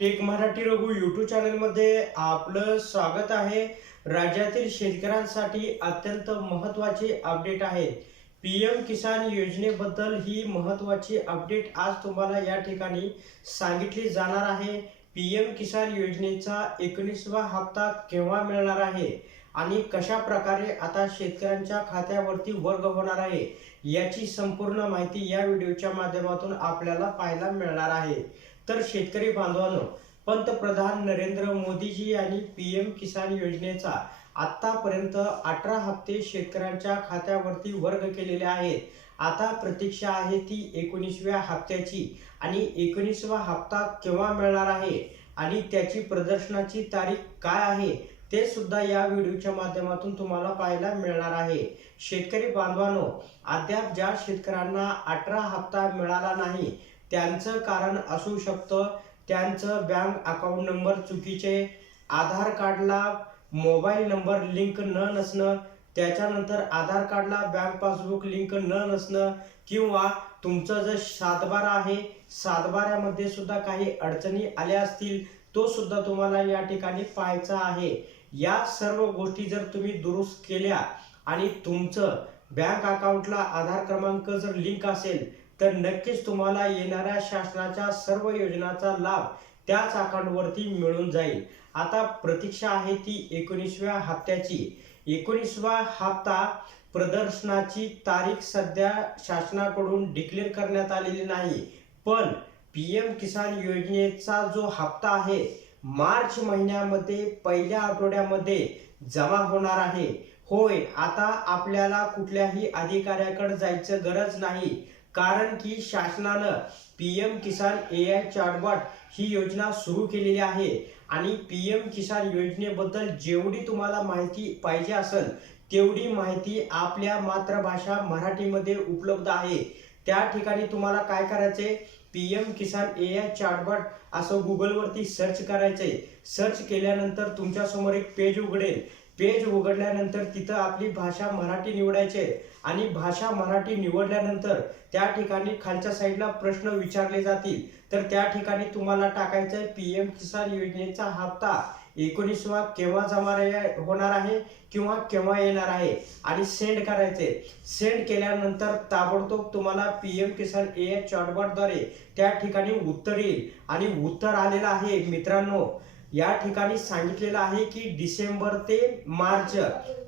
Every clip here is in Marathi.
टेक मराठी रघु यूट्यूब चॅनलमध्ये आपलं स्वागत आहे. राज्यातील शेतकऱ्यांसाठी अत्यंत महत्त्वाची अपडेट आहे पी एम किसान योजनेबद्दल ही महत्त्वाची अपडेट आज तुम्हाला या ठिकाणी सांगितली जाणार आहे. पी एम किसान योजनेचा एकोणीसवा हप्ता केव्हा मिळणार आहे आणि कशा प्रकारे आता शेतकऱ्यांच्या खात्यावरती वर्ग होणार आहे याची संपूर्ण माहिती या व्हिडिओच्या माध्यमातून आपल्याला पाहायला मिळणार आहे. तर शेतकरी बांधवांनो पंतप्रधान नरेंद्र मोदीजी यांनी पी एम किसान योजनेचा आतापर्यंत अठरा हप्ते शेतकऱ्यांच्या खात्यावरती वर्ग केलेले आहेत. आता प्रतीक्षा आहे ती एकोणीसव्या हप्त्याची आणि एकोणीसवा हप्ता केव्हा मिळणार आहे आणि त्याची प्रदर्शनाची तारीख काय आहे ते सुद्धा या व्हिडिओच्या माध्यमातून तुम्हाला पाहायला मिळणार आहे. शेतकरी बांधवांनो अद्याप ज्या शेतकऱ्यांना अठरा हप्ता मिळाला नाही त्यांचं कारण असू शकतं. त्यांचं बँक अकाउंट नंबर चुकीचे आधार कार्डला मोबाईल नंबर लिंक न नसणं त्याच्यानंतर आधार कार्डला बँक पासबुक लिंक न नसणं किंवा तुमचं जर सातबारा आहे सातबाऱ्यामध्ये सुद्धा काही अडचणी आल्या असतील तो सुद्धा तुम्हाला या ठिकाणी पाहायचा आहे. या सर्व गोष्टी जर तुम्ही दुरुस्त केल्या आणि तुमचं बँक अकाउंटला आधार क्रमांक जर लिंक असेल तर नक्कीच तुम्हाला येणाऱ्या शासनाच्या सर्व योजनांचा लाभ त्याच अकाउंटवरती मिळून जाईल. आता प्रतीक्षा आहे ती एकोणीसव्या हप्त्याची. एकोणीसवा हप्ता प्रदर्शनाची तारीख सध्या शासनाकडून डिक्लेअर करण्यात आलेली नाही. पण पी एम किसान योजनेचा जो हप्ता आहे मार्च महिन्यामध्ये पहिल्या आठवड्यामध्ये जमा होणार आहे. होय आता आपल्याला कुठल्याही अधिकाऱ्याकडे जायचं गरज नाही. कारण की शासनानं P M Kisan A I chatbot ही योजना सुरू केलेली आहे. आणि पी एम किसान योजनेबद्दल जेवढी तुम्हाला माहिती पाहिजे असेल तेवढी माहिती आपल्या मातृभाषा मराठीमध्ये उपलब्ध आहे. त्या ठिकाणी तुम्हाला काय करायचे P M Kisan A I chatbot असं गुगलवरती सर्च करायचे सर्च केल्यानंतर तुमच्यासमोर एक पेज उघडेल. पेज उघडल्यानंतर तिथं आपली भाषा मराठी निवडायची आहे. आणि भाषा मराठी निवडल्यानंतर त्या ठिकाणी खालच्या साईडला प्रश्न विचारले जातील. तर त्या ठिकाणी तुम्हाला टाकायचं आहे पी एम किसान योजनेचा हप्ता. एकोणीसवा केव्हा जमा होणार आहे किंवा केव्हा येणार आहे? आणि सेंड करायचे सेंड केल्यानंतर ताबडतोब तुम्हाला P M Kisan A H चॉटबॉटद्वारे त्या ठिकाणी उत्तर येईल. आणि उत्तर आलेलं आहे मित्रांनो या ठिकाणी सांगितलेलं आहे की डिसेंबर ते मार्च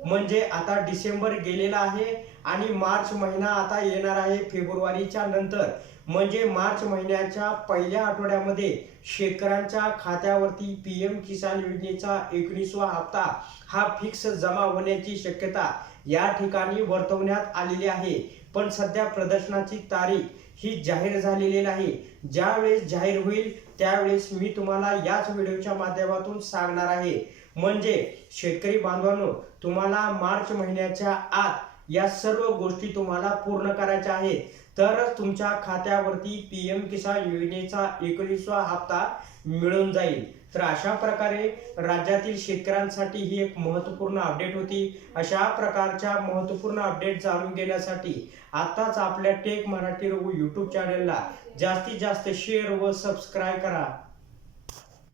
म्हणजे आता डिसेंबर गेलेला आहे आणि मार्च महिना आता येणार आहे फेब्रुवारीच्या नंतर. म्हणजे मार्च महिन्याच्या पहिल्या आठवड्यामध्ये शेतकऱ्यांच्या खात्यावरती पी एम किसान योजनेचा एकोणीसवा हप्ता हा फिक्स जमा होण्याची शक्यता या ठिकाणी वर्तवण्यात आलेली आहे. पण सध्या प्रदर्शनाची तारीख ही जाहीर झालेली नाही. ज्यावेळेस जाहीर होईल त्यावेळेस मी तुम्हाला याच व्हिडिओच्या माध्यमातून सांगणार आहे. म्हणजे शेतकरी बांधवांनो तुम्हाला मार्च महिन्याच्या आत या सर्व गोष्टी तुम्हाला पूर्ण करायच्या आहेत. तरच तुमच्या खात्यावरती पी एम किसान योजनेचा एकोणीसवा हप्ता मिळून जाईल. तर अशा प्रकारे राज्यातील शेतकऱ्यांसाठी ही एक महत्त्वपूर्ण अपडेट होती. अशा प्रकारच्या महत्त्वपूर्ण अपडेट जाणून घेण्यासाठी आत्ताच आपल्या टेक मराठी रघु यूट्यूब चॅनलला जास्तीत जास्त शेअर व सबस्क्राईब करा.